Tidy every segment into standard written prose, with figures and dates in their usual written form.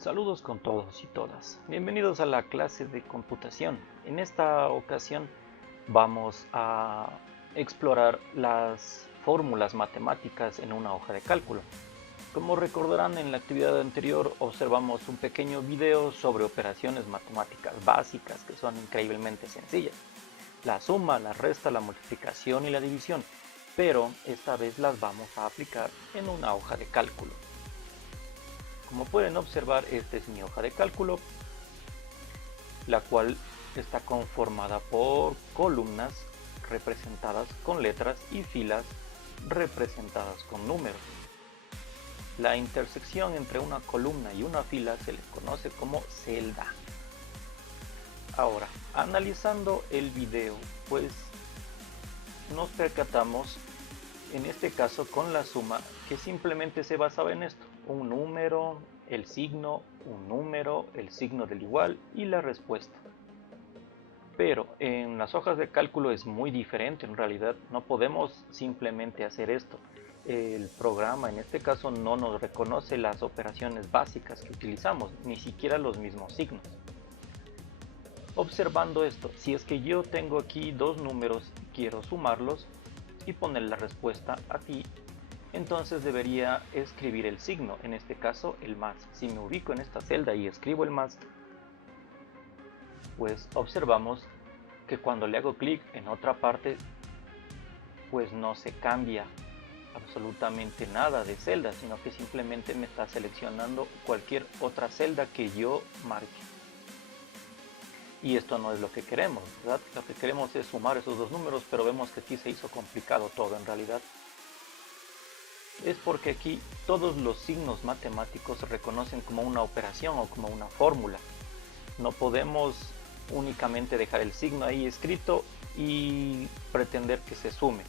Saludos con todos y todas. Bienvenidos a la clase de computación. En esta ocasión vamos a explorar las fórmulas matemáticas en una hoja de cálculo. Como recordarán, en la actividad anterior observamos un pequeño video sobre operaciones matemáticas básicas que son increíblemente sencillas. La suma, la resta, la multiplicación y la división, pero esta vez las vamos a aplicar en una hoja de cálculo. Como pueden observar, esta es mi hoja de cálculo, la cual está conformada por columnas representadas con letras y filas representadas con números. La intersección entre una columna y una fila se le conoce como celda. Ahora, analizando el video, pues nos percatamos, en este caso con la suma, que simplemente se basaba en esto: un número, el signo, un número, el signo del igual y la respuesta. Pero en las hojas de cálculo es muy diferente. En realidad no podemos simplemente hacer esto. El programa en este caso no nos reconoce las operaciones básicas que utilizamos, ni siquiera los mismos signos. Observando esto, si es que yo tengo aquí dos números y quiero sumarlos y poner la respuesta aquí, entonces debería escribir el signo, en este caso el más. Si me ubico en esta celda y escribo el más, pues observamos que cuando le hago clic en otra parte, pues no se cambia absolutamente nada de celda, sino que simplemente me está seleccionando cualquier otra celda que yo marque. Y esto no es lo que queremos, ¿verdad? Lo que queremos es sumar esos dos números, pero vemos que aquí se hizo complicado todo en realidad. Es porque aquí todos los signos matemáticos se reconocen como una operación o como una fórmula. No podemos únicamente dejar el signo ahí escrito y pretender que se sume.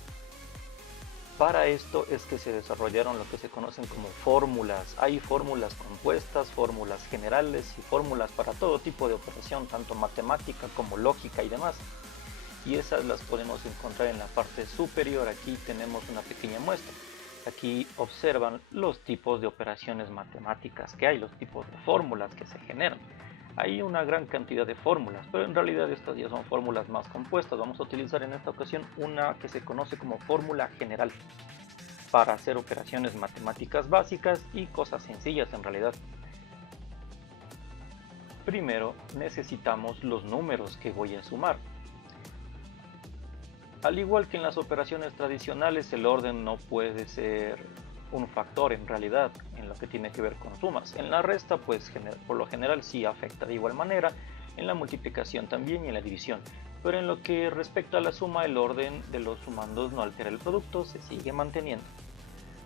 Para esto es que se desarrollaron lo que se conocen como fórmulas. Hay fórmulas compuestas, fórmulas generales y fórmulas para todo tipo de operación, tanto matemática como lógica y demás. Y esas las podemos encontrar en la parte superior. Aquí tenemos una pequeña muestra. Aquí observan los tipos de operaciones matemáticas que hay, los tipos de fórmulas que se generan. Hay una gran cantidad de fórmulas, pero en realidad estas ya son fórmulas más compuestas. Vamos a utilizar en esta ocasión una que se conoce como fórmula general para hacer operaciones matemáticas básicas y cosas sencillas en realidad. Primero necesitamos los números que voy a sumar. Al igual que en las operaciones tradicionales, el orden no puede ser un factor en realidad en lo que tiene que ver con sumas. En la resta, pues por lo general sí afecta de igual manera, en la multiplicación también y en la división. Pero en lo que respecta a la suma, el orden de los sumandos no altera el producto, se sigue manteniendo.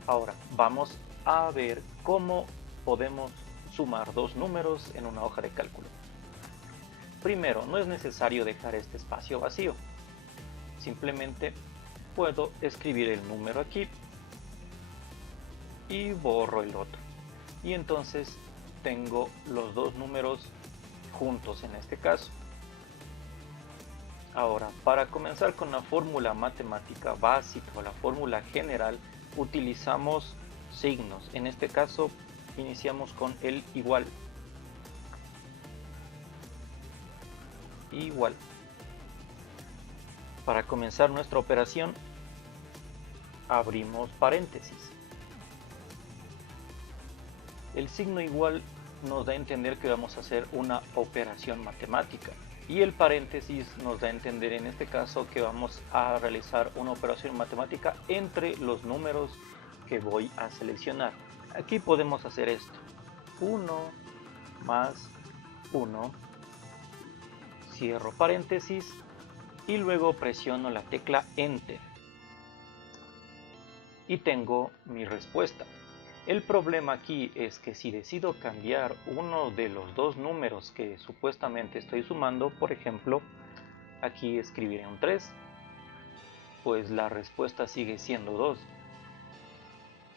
Ahora vamos a ver cómo podemos sumar dos números en una hoja de cálculo. Primero, no es necesario dejar este espacio vacío. Simplemente puedo escribir el número aquí y borro el otro. Y entonces tengo los dos números juntos en este caso. Ahora, para comenzar con la fórmula matemática básica o la fórmula general, utilizamos signos. En este caso, iniciamos con el igual. Igual. Para comenzar nuestra operación, abrimos paréntesis. El signo igual nos da a entender que vamos a hacer una operación matemática y el paréntesis nos da a entender en este caso que vamos a realizar una operación matemática entre los números que voy a seleccionar. Aquí podemos hacer esto: 1 más 1, cierro paréntesis y luego presiono la tecla Enter y tengo mi respuesta. El problema aquí es que si decido cambiar uno de los dos números que supuestamente estoy sumando, por ejemplo, aquí escribiré un 3, pues la respuesta sigue siendo 2.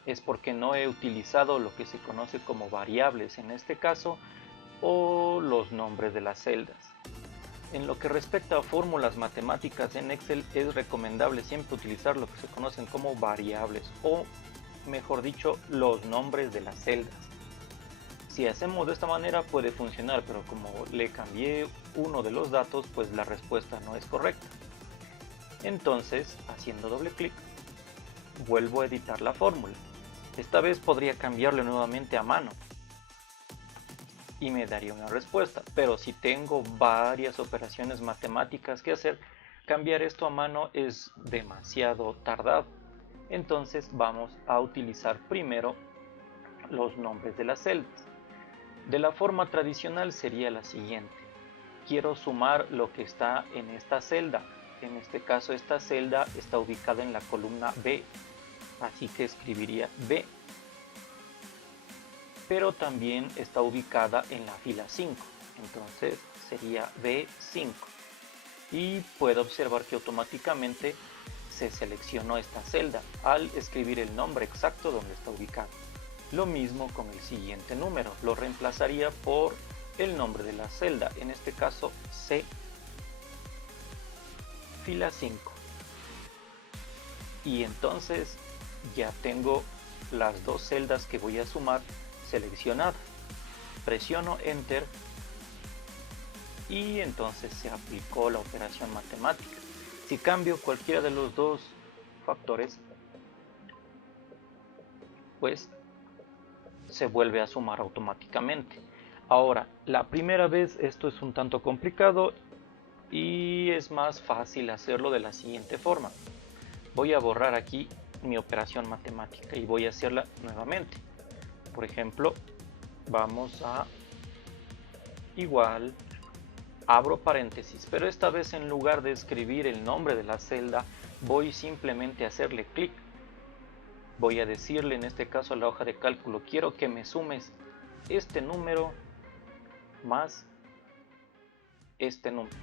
Es porque no he utilizado lo que se conoce como variables en este caso, o los nombres de las celdas. En lo que respecta a fórmulas matemáticas en Excel, es recomendable siempre utilizar lo que se conocen como variables, o mejor dicho, los nombres de las celdas. Si hacemos de esta manera puede funcionar, pero como le cambié uno de los datos, pues la respuesta no es correcta. Entonces, haciendo doble clic, vuelvo a editar la fórmula. Esta vez podría cambiarle nuevamente a mano y me daría una respuesta, pero si tengo varias operaciones matemáticas que hacer, cambiar esto a mano es demasiado tardado. Entonces vamos a utilizar primero los nombres de las celdas. De la forma tradicional sería la siguiente: quiero sumar lo que está en esta celda. En este caso esta celda está ubicada en la columna B, así que escribiría B, pero también está ubicada en la fila 5, entonces sería B5, y puedo observar que automáticamente se seleccionó esta celda al escribir el nombre exacto donde está ubicado. Lo mismo con el siguiente número, lo reemplazaría por el nombre de la celda, en este caso C, fila 5, y entonces ya tengo las dos celdas que voy a sumar seleccionadas. Presiono Enter y entonces se aplicó la operación matemática. Si cambio cualquiera de los dos factores, pues se vuelve a sumar automáticamente. Ahora, la primera vez esto es un tanto complicado y es más fácil hacerlo de la siguiente forma. Voy a borrar aquí mi operación matemática y voy a hacerla nuevamente. Por ejemplo, vamos a igual, abro paréntesis, pero esta vez en lugar de escribir el nombre de la celda, voy simplemente a hacerle clic. Voy a decirle en este caso a la hoja de cálculo: quiero que me sumes este número más este número.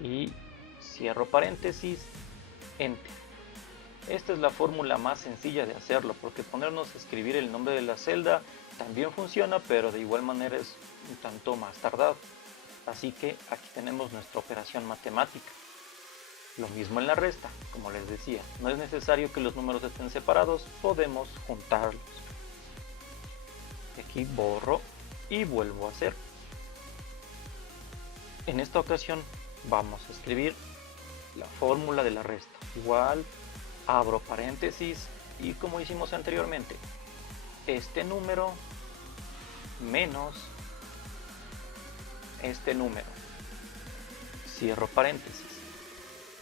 Y cierro paréntesis, Enter. Esta es la fórmula más sencilla de hacerlo, porque ponernos a escribir el nombre de la celda también funciona, pero de igual manera es un tanto más tardado. Así que aquí tenemos nuestra operación matemática. Lo mismo en la resta, como les decía, no es necesario que los números estén separados, podemos juntarlos. Aquí borro y vuelvo a hacer. En esta ocasión vamos a escribir la fórmula de la resta. Igual, abro paréntesis y como hicimos anteriormente, este número menos este número. Cierro paréntesis.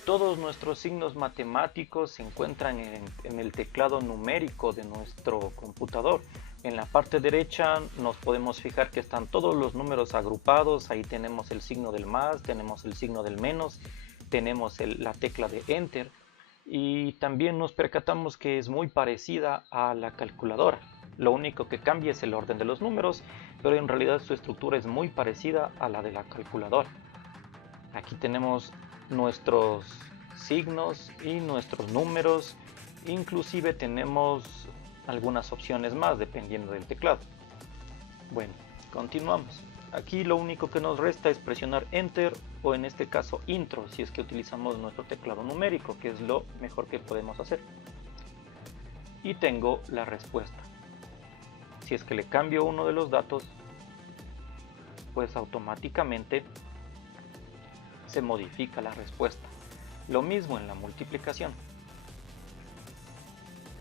Todos nuestros signos matemáticos se encuentran en el teclado numérico de nuestro computador. En la parte derecha nos podemos fijar que están todos los números agrupados. Ahí tenemos el signo del más, tenemos el signo del menos, tenemos la tecla de Enter. Y también nos percatamos que es muy parecida a la calculadora. Lo único que cambia es el orden de los números, pero en realidad su estructura es muy parecida a la de la calculadora. Aquí tenemos nuestros signos y nuestros números, inclusive tenemos algunas opciones más dependiendo del teclado. Bueno, continuamos. Aquí lo único que nos resta es presionar Enter o en este caso Intro si es que utilizamos nuestro teclado numérico, que es lo mejor que podemos hacer. Y tengo la respuesta. Si es que le cambio uno de los datos, pues automáticamente se modifica la respuesta. Lo mismo en la multiplicación.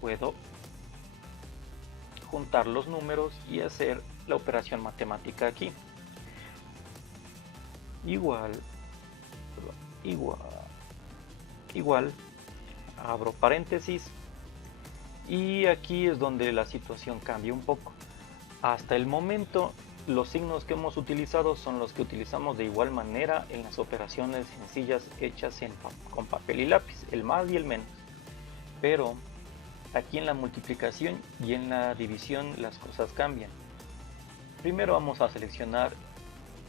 Puedo juntar los números y hacer la operación matemática aquí. Igual, abro paréntesis y aquí es donde la situación cambia un poco. Hasta el momento los signos que hemos utilizado son los que utilizamos de igual manera en las operaciones sencillas hechas con papel y lápiz, el más y el menos. Pero aquí en la multiplicación y en la división las cosas cambian. Primero vamos a seleccionar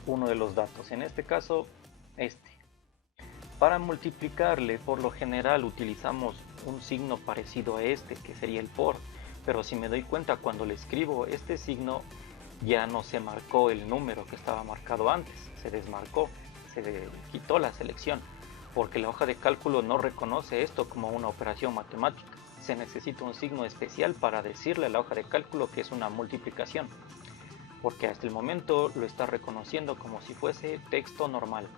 uno de los datos, en este caso este. Para multiplicarle por lo general utilizamos un signo parecido a este, que sería el por, pero si me doy cuenta cuando le escribo este signo ya no se marcó el número que estaba marcado antes, se desmarcó, se quitó la selección, porque la hoja de cálculo no reconoce esto como una operación matemática, se necesita un signo especial para decirle a la hoja de cálculo que es una multiplicación, porque hasta el momento lo está reconociendo como si fuese texto normal.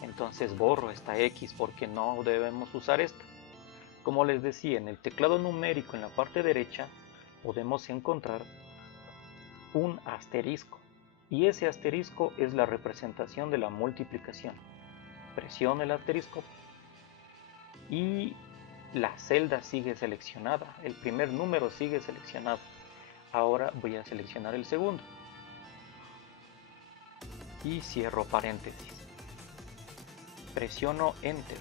Entonces borro esta X porque no debemos usar esto. Como les decía, en el teclado numérico en la parte derecha podemos encontrar un asterisco, y ese asterisco es la representación de la multiplicación. Presiono el asterisco y la celda sigue seleccionada, el primer número sigue seleccionado. Ahora voy a seleccionar el segundo y cierro paréntesis. Presiono Enter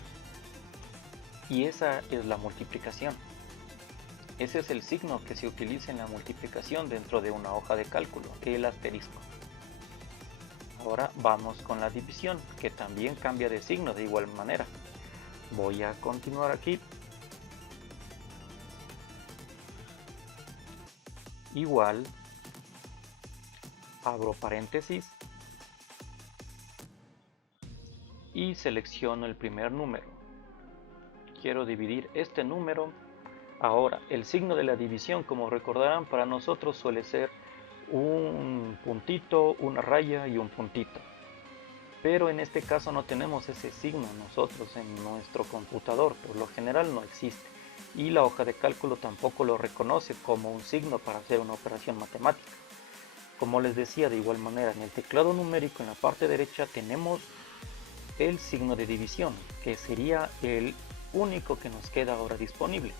y esa es la multiplicación. Ese es el signo que se utiliza en la multiplicación dentro de una hoja de cálculo, el asterisco. Ahora vamos con la división, que también cambia de signo de igual manera. Voy a continuar aquí. Igual, abro paréntesis y selecciono el primer número. Quiero dividir este número. Ahora, el signo de la división, como recordarán, para nosotros suele ser un puntito, una raya y un puntito. Pero en este caso no tenemos ese signo nosotros en nuestro computador, por lo general no existe. Y la hoja de cálculo tampoco lo reconoce como un signo para hacer una operación matemática. Como les decía, de igual manera, en el teclado numérico en la parte derecha tenemos el signo de división, que sería el único que nos queda ahora disponible.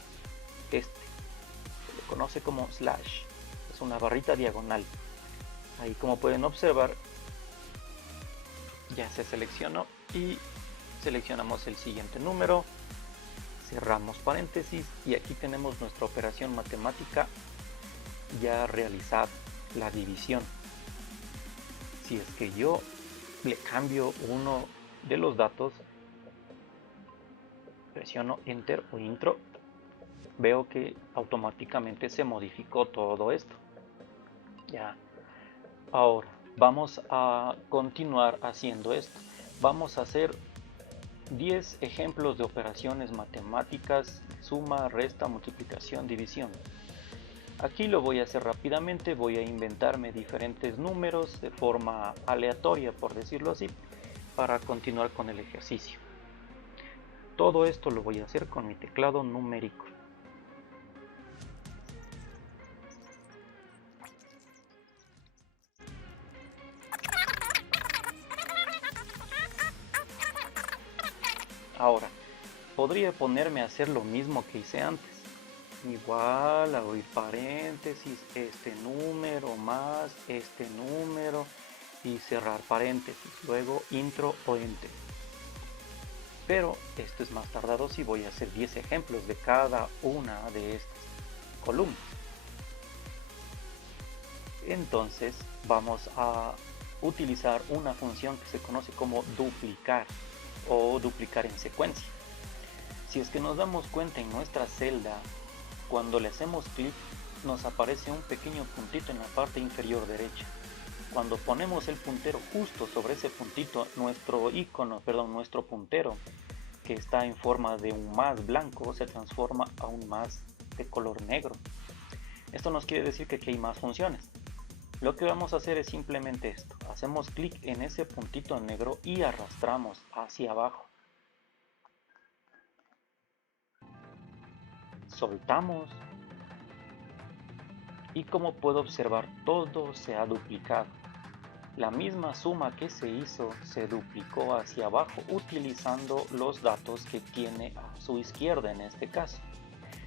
Este se le conoce como slash, es una barrita diagonal. Ahí, como pueden observar, ya se seleccionó y seleccionamos el siguiente número, cerramos paréntesis y aquí tenemos nuestra operación matemática ya realizada, la división. Si es que yo le cambio uno de los datos, presiono Enter o Intro, veo que automáticamente se modificó todo esto. Ya. Ahora vamos a continuar haciendo esto. Vamos a hacer 10 ejemplos de operaciones matemáticas: suma, resta, multiplicación, división. Aquí lo voy a hacer rápidamente, voy a inventarme diferentes números de forma aleatoria, por decirlo así, para continuar con el ejercicio. Todo esto lo voy a hacer con mi teclado numérico. Ahora, podría ponerme a hacer lo mismo que hice antes. Igual, abrir paréntesis, este número más este número y cerrar paréntesis, luego intro o enter. Pero esto es más tardado si voy a hacer 10 ejemplos de cada una de estas columnas. Entonces vamos a utilizar una función que se conoce como duplicar o duplicar en secuencia. Si es que nos damos cuenta, en nuestra celda, cuando le hacemos clic, nos aparece un pequeño puntito en la parte inferior derecha. Cuando ponemos el puntero justo sobre ese puntito, nuestro puntero, que está en forma de un más blanco, se transforma a un más de color negro. Esto nos quiere decir que aquí hay más funciones. Lo que vamos a hacer es simplemente esto. Hacemos clic en ese puntito negro y arrastramos hacia abajo. Soltamos. Y como puedo observar, todo se ha duplicado. La misma suma que se hizo se duplicó hacia abajo utilizando los datos que tiene a su izquierda en este caso.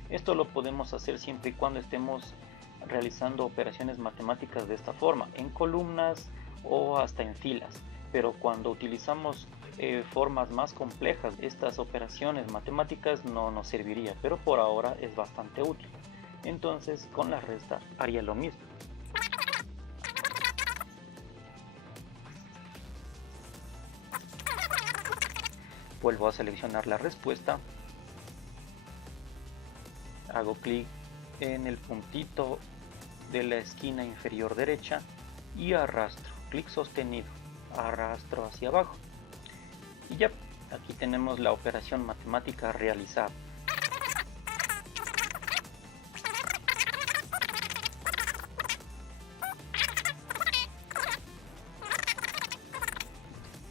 Esto lo podemos hacer siempre y cuando estemos realizando operaciones matemáticas de esta forma, en columnas o hasta en filas. Pero cuando utilizamos formas más complejas, estas operaciones matemáticas no nos serviría, pero por ahora es bastante útil. Entonces con la resta haría lo mismo. Vuelvo a seleccionar la respuesta, hago clic en el puntito de la esquina inferior derecha y arrastro, clic sostenido, arrastro hacia abajo y ya, aquí tenemos la operación matemática realizada.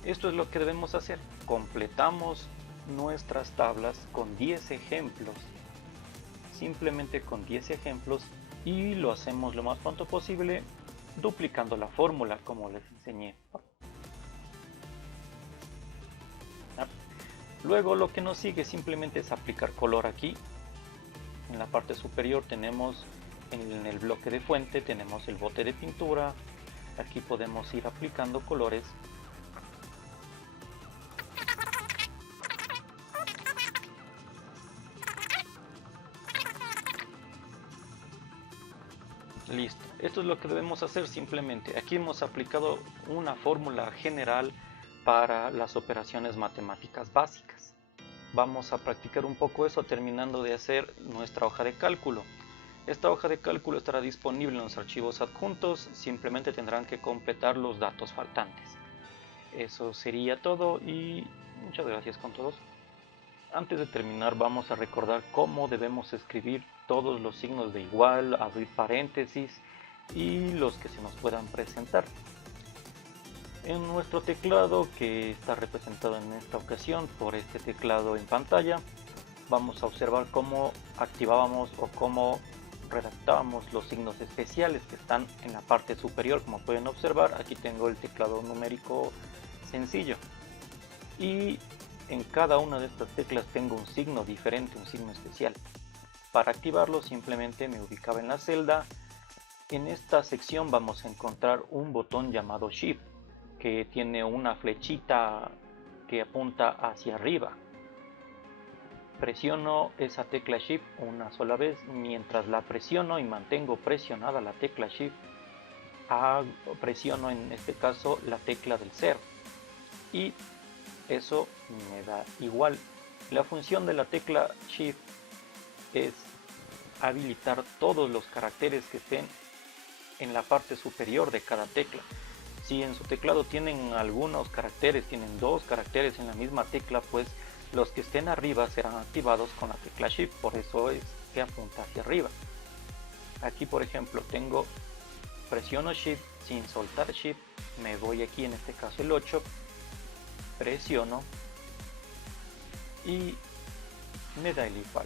Esto es lo que debemos hacer. Completamos nuestras tablas con 10 ejemplos, simplemente con 10 ejemplos, y lo hacemos lo más pronto posible duplicando la fórmula como les enseñé. Luego lo que nos sigue simplemente es aplicar color aquí. En la parte superior tenemos, en el bloque de fuente tenemos el bote de pintura. Aquí podemos ir aplicando colores. Listo, esto es lo que debemos hacer simplemente. Aquí hemos aplicado una fórmula general para las operaciones matemáticas básicas. Vamos a practicar un poco eso terminando de hacer nuestra hoja de cálculo. Esta hoja de cálculo estará disponible en los archivos adjuntos, simplemente tendrán que completar los datos faltantes. Eso sería todo y muchas gracias con todos. Antes de terminar vamos a recordar cómo debemos escribir todos los signos de igual, abrir paréntesis y los que se nos puedan presentar. En nuestro teclado, que está representado en esta ocasión por este teclado en pantalla, vamos a observar cómo activábamos o cómo redactábamos los signos especiales que están en la parte superior. Como pueden observar, aquí tengo el teclado numérico sencillo y en cada una de estas teclas tengo un signo diferente, un signo especial. Para activarlo simplemente me ubicaba en la celda. En esta sección vamos a encontrar un botón llamado Shift, que tiene una flechita que apunta hacia arriba. Presiono esa tecla Shift una sola vez. Mientras la presiono y mantengo presionada la tecla Shift, presiono en este caso la tecla del 0 y eso me da igual. La función de la tecla Shift es habilitar todos los caracteres que estén en la parte superior de cada tecla. Si en su teclado tienen algunos caracteres, tienen dos caracteres en la misma tecla, pues los que estén arriba serán activados con la tecla Shift, por eso es que apunta hacia arriba. Aquí por ejemplo presiono Shift sin soltar Shift, me voy aquí, en este caso el 8, presiono y me da el igual.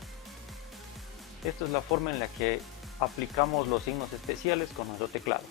Esta es la forma en la que aplicamos los signos especiales con nuestro teclado.